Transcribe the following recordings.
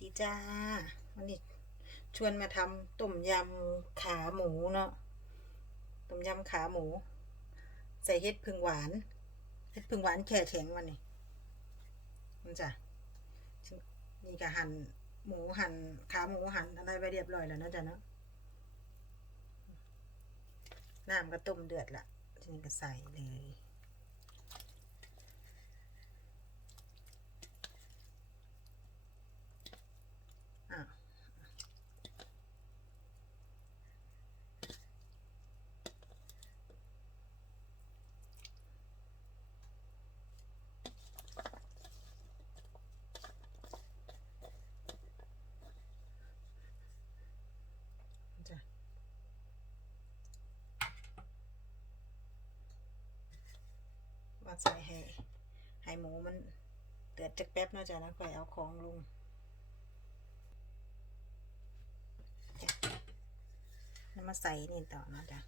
ดีจ้าวันนี้ชวนมาทำต้มยำขาหมูเนาะต้มยำขาหมู ใส่เห็ดพึ่งหวานเห็ดพึ่งหวานแช่แข็งวันนี้มันจ้ะนี่ก็หั่นหมูหั่นขาหมูหั่นอะไรไปเรียบร้อยแล้วนะจ๊ะเนาะน้ำก็ต้มเดือดละทีนี้ก็ใส่เลย ใส่ให้ให้หมูมันเดือดจักแป๊บเนาะจ้ะแล้วค่อยเอาของลงแล้วมาใส่นี่ต่อนะจ๊ะ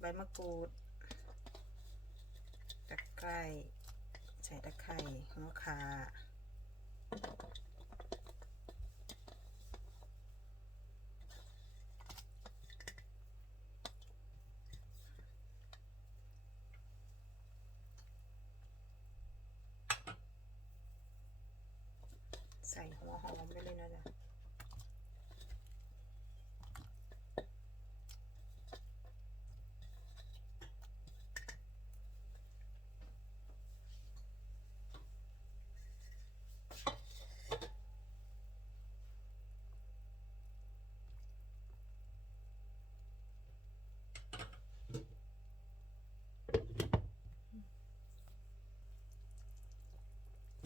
ใบมะกรูดตะไคร้ใส่ตะไคร้หัวขา ใส่หัวหอมไปเลยนะจ๊ะ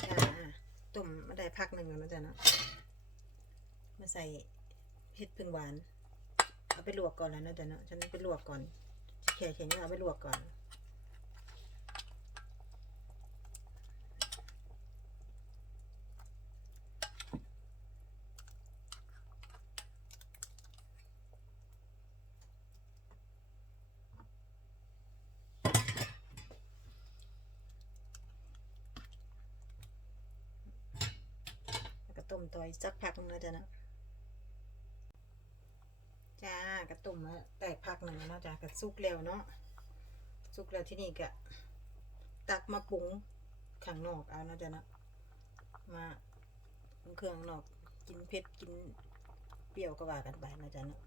จ้า ต้มมาได้พักหนึ่งแล้วนะจ๊ะเนาะมาใส่เห็ดพึ่งหวาน เอาไปลวกก่อนแล้วนะจ๊ะเนาะฉันไปลวกก่อนแข็งแข็งเอาไปลวกก่อน ต้มต่อยสักพักหนึงนะจ๊ะนะจ้ากระตุ่มแตกพักหนึ่งแล้วเนาะจ้ากระซุกแล้วเนาะซุกแล้วที่นี่ก็ตักมาปรุงข้างนอกเอานะจ๊ะนะมาปรุงเครื่องนอกกินเผ็ดกินเปรี้ยวก็ว่ากันไปนะจ๊ะเนาะ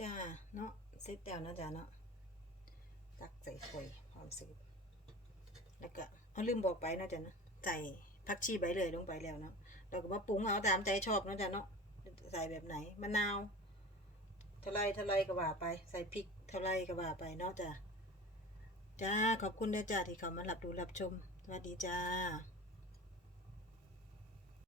จ้าเนาะเสร็จแล้วนะจ๊ะเนาะตักใส่ถ้วยพร้อมสืบแล้วก็เอาลืมบอกไปนะจ๊ะเนาะใส่ผักชีใบเลยลงไปแล้วเนาะเราก็มาปรุงเอาตามใจชอบนะจ๊ะเนาะใส่แบบไหนมะนาวเท่าไรเท่าไรก็ว่าไป ใส่พริกเท่าไรก็ว่าไปเนาะจ้ะจ้าขอบคุณเด้อจ้าที่เขามารับดูรับชมสวัสดีจ้า